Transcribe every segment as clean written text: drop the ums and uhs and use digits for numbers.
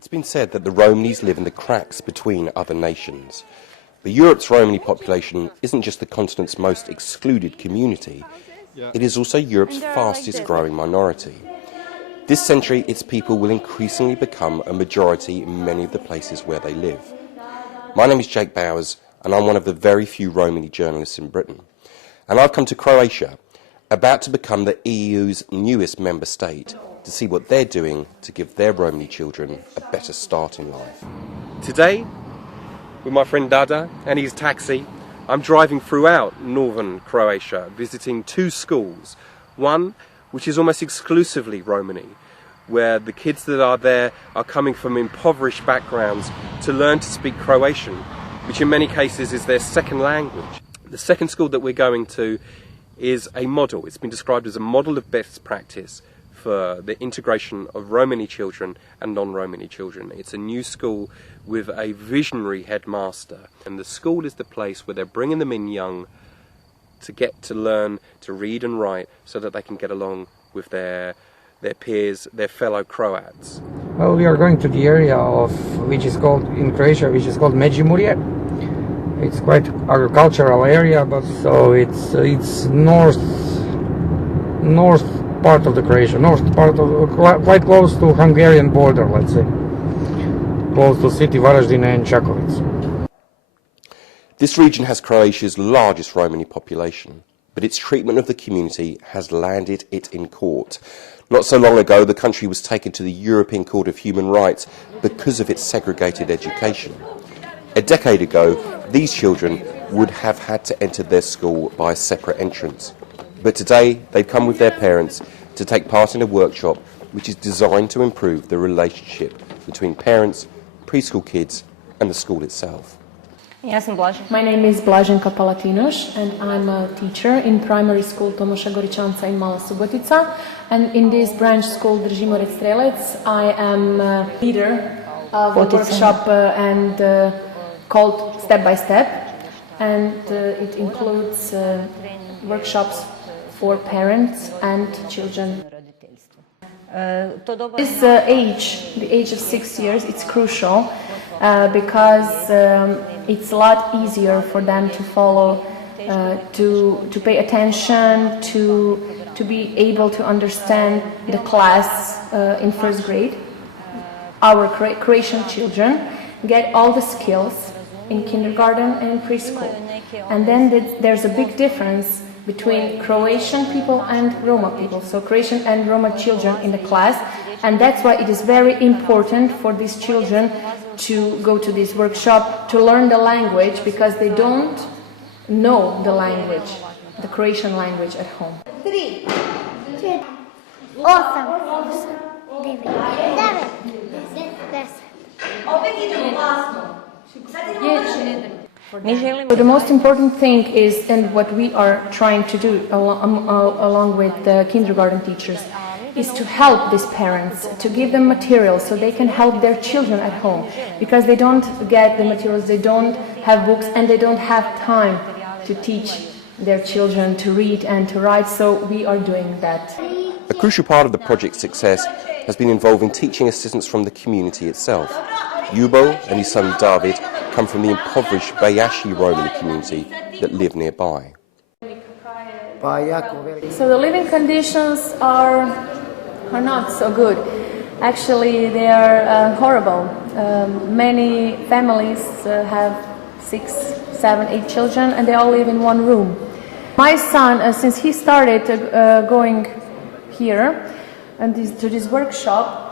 It's been said that the Romanies live in the cracks between other nations. But Europe's Romani population isn't just the continent's most excluded community, it is also Europe's fastest growing minority. This century, its people will increasingly become a majority in many of the places where they live. My name is Jake Bowers, and I'm one of the very few Romani journalists in Britain. And I've come to Croatia, about to become the EU's newest member state, to see what they're doing to give their Romani children a better start in life. Today, with my friend Dada and his taxi, I'm driving throughout northern Croatia, visiting two schools. One, which is almost exclusively Romani, where the kids that are there are coming from impoverished backgrounds to learn to speak Croatian, which in many cases is their second language. The second school that we're going to is a model. It's been described as a model of best practice for the integration of Romani children and non-Romani children. It's a new school with a visionary headmaster, and the school is the place where they're bringing them in young to get to learn to read and write so that they can get along with their peers, their fellow Croats. Well, we are going to the area of which is called in Croatia, which is called Međimurje. It's quite agricultural area, but so it's north part of the Croatia, quite close to Hungarian border, let's say, close to city Varaždin and Čakovec. This region has Croatia's largest Romani population, but its treatment of the community has landed it in court. Not so long ago, the country was taken to the European Court of Human Rights because of its segregated education. A decade ago, these children would have had to enter their school by a separate entrance. But today, they've come with their parents to take part in a workshop which is designed to improve the relationship between parents, preschool kids and the school itself. My name is Blaženka Palatinoš, and I'm a teacher in primary school Tomaša Goričanca in Mala Subotica. And in this branch school Držimo Strelec, I am leader of a workshop called Step by Step, and it includes workshops for parents and children. This age, the age of 6 years, it's crucial because it's a lot easier for them to follow, to pay attention, to be able to understand the class in first grade. Our Croatian children get all the skills in kindergarten and preschool. And then there's a big difference between Croatian people and Roma people, so Croatian and Roma children in the class, and that's why it is very important for these children to go to this workshop, to learn the language, because they don't know the language, the Croatian language at home. 3, 4, 8, 9, 10. The most important thing is, and what we are trying to do along with the kindergarten teachers, is to help these parents, to give them materials so they can help their children at home, because they don't get the materials, they don't have books, and they don't have time to teach their children to read and to write, so we are doing that. A crucial part of the project's success has been involving teaching assistants from the community itself. Yubo and his son David come from the impoverished Bayashi Romani community that live nearby. So the living conditions are not so good. Actually, they are horrible. Many families have 6, 7, 8 children, and they all live in one room. My son, since he started going here and to this workshop,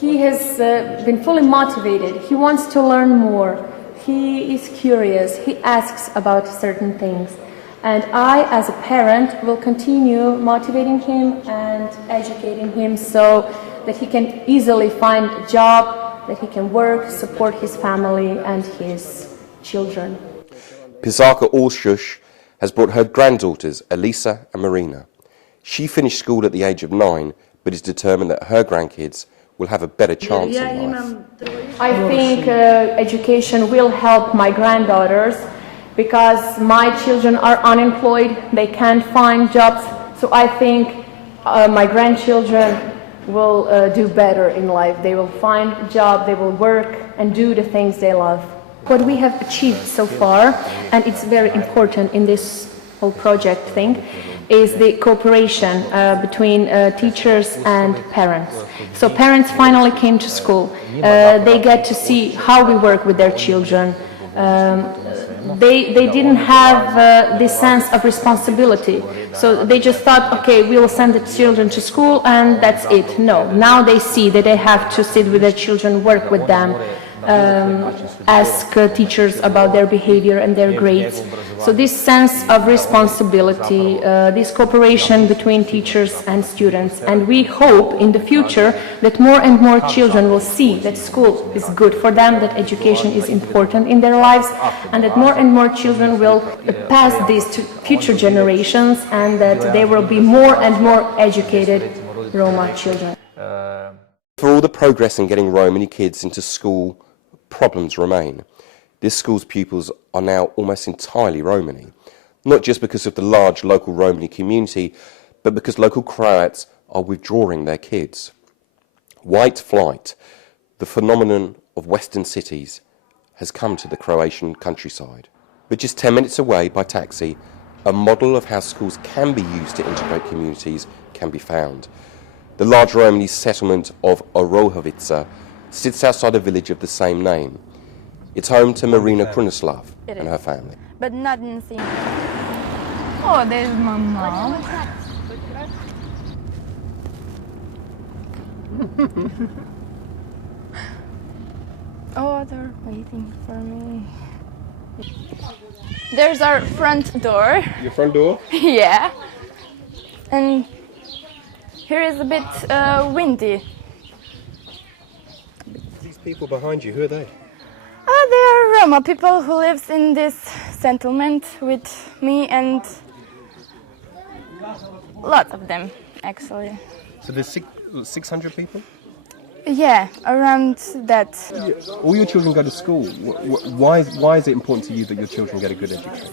he has been fully motivated. He wants to learn more. He is curious. He asks about certain things. And I, as a parent, will continue motivating him and educating him so that he can easily find a job, that he can work, support his family and his children. Pisarka Olshush has brought her granddaughters, Elisa and Marina. She finished school at the age of 9, but is determined that her grandkids will have a better chance in life. I think education will help my granddaughters, because my children are unemployed, they can't find jobs, so I think my grandchildren will do better in life. They will find a job, they will work and do the things they love. What we have achieved so far, and it's very important in this whole project thing, is the cooperation between teachers and parents. So parents finally came to school. They get to see how we work with their children. They didn't have this sense of responsibility. So they just thought, okay, we will send the children to school and that's it. No, now they see that they have to sit with their children, work with them, ask teachers about their behavior and their grades. So this sense of responsibility, this cooperation between teachers and students, and we hope in the future that more and more children will see that school is good for them, that education is important in their lives, and that more and more children will pass this to future generations, and that there will be more and more educated Roma children. For all the progress in getting Romani kids into school, problems remain. This school's pupils are now almost entirely Romani, not just because of the large local Romani community, but because local Croats are withdrawing their kids. White flight, the phenomenon of Western cities, has come to the Croatian countryside. But just 10 minutes away by taxi, a model of how schools can be used to integrate communities can be found. The large Romani settlement of Orohovica sits outside a village of the same name. It's home to Marina Krunoslav and her family. But not in the same. Oh, there's my mom. Oh, they're waiting for me. There's our front door. Your front door? Yeah. And here is a bit windy. These people behind you, who are they? They are Roma people who lives in this settlement with me and lots of them, actually. So there's 600 people? Yeah, around that. All your children go to school. Why is it important to you that your children get a good education?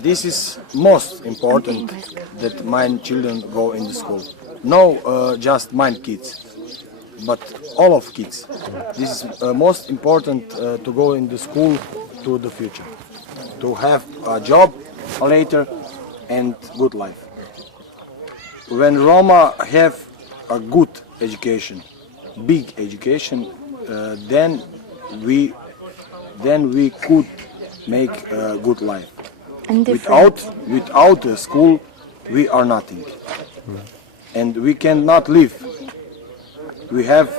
This is most important that my children go in the school. No, just my kids, but all of kids. This is most important to go in the school to the future, to have a job later and good life. When Roma have a good education, big education, then we could make a good life. And without a school, we are nothing, and we cannot live. We have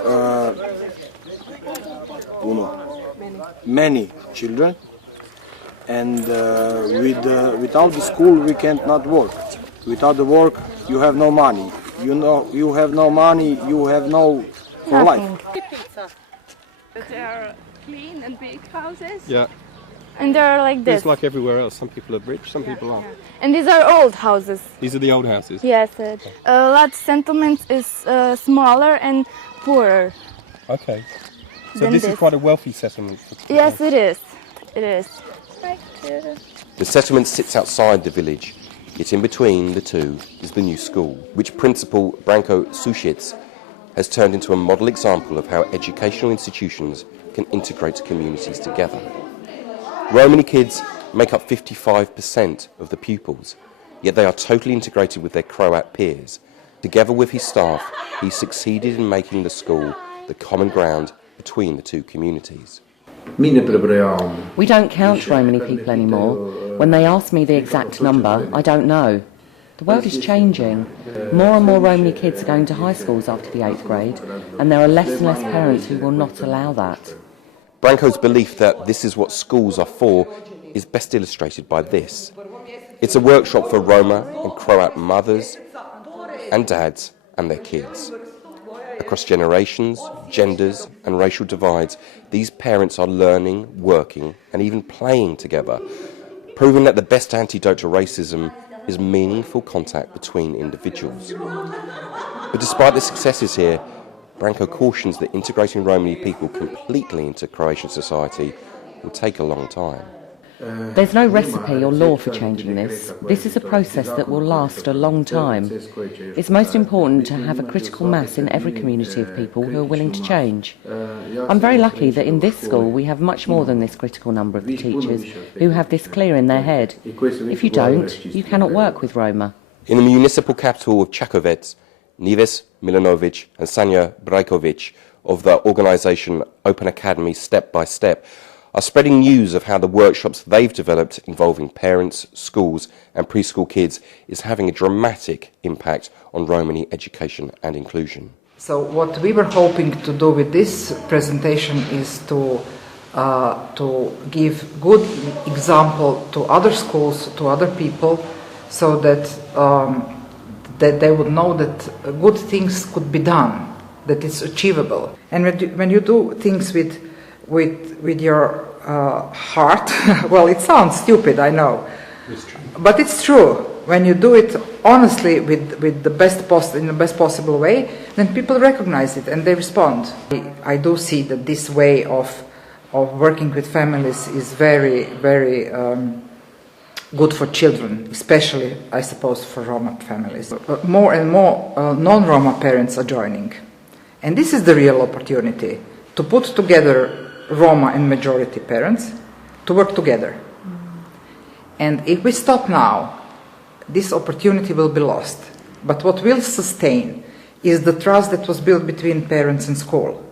many children, and without the school we cannot work. Without the work, you have no money. You have no money. You have no for life. They are clean and big houses. Yeah. And they're like this. It's like everywhere else. Some people are rich, some people aren't. And these are old houses. These are the old houses? Yes. A lot of settlements is smaller and poorer. Okay. So this is quite a wealthy settlement. Yes, it is. It is. Right here. The settlement sits outside the village. Yet in between the two is the new school, which Principal Branko Sušić has turned into a model example of how educational institutions can integrate communities together. Romani kids make up 55% of the pupils, yet they are totally integrated with their Croat peers. Together with his staff, he succeeded in making the school the common ground between the two communities. We don't count Romani people anymore. When they ask me the exact number, I don't know. The world is changing. More and more Romani kids are going to high schools after the 8th grade, and there are less and less parents who will not allow that. Branko's belief that this is what schools are for is best illustrated by this. It's a workshop for Roma and Croat mothers and dads and their kids. Across generations, genders and racial divides, these parents are learning, working and even playing together, proving that the best antidote to racism is meaningful contact between individuals. But despite the successes here, Branko cautions that integrating Romani people completely into Croatian society will take a long time. There's no recipe or law for changing this. This is a process that will last a long time. It's most important to have a critical mass in every community of people who are willing to change. I'm very lucky that in this school we have much more than this critical number of teachers who have this clear in their head. If you don't, you cannot work with Roma. In the municipal capital of Čakovec, Nives Milanovic and Sanja Brajkovic of the organisation Open Academy Step by Step are spreading news of how the workshops they've developed involving parents, schools and preschool kids is having a dramatic impact on Romani education and inclusion. So what we were hoping to do with this presentation is to give good example to other schools, to other people, so that that they would know that good things could be done, that it's achievable. And when you do things with your heart, well, it sounds stupid, I know, but it's true. When you do it honestly with the in the best possible way, then people recognize it and they respond. I do see that this way of working with families is very, very good for children, especially, I suppose, for Roma families. More and more non-Roma parents are joining. And this is the real opportunity to put together Roma and majority parents to work together. And if we stop now, this opportunity will be lost. But what will sustain is the trust that was built between parents and school.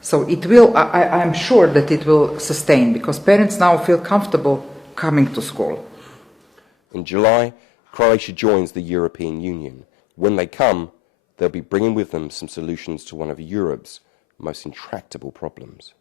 So it will, I'm sure that it will sustain, because parents now feel comfortable coming to school. In July, Croatia joins the European Union. When they come, they'll be bringing with them some solutions to one of Europe's most intractable problems.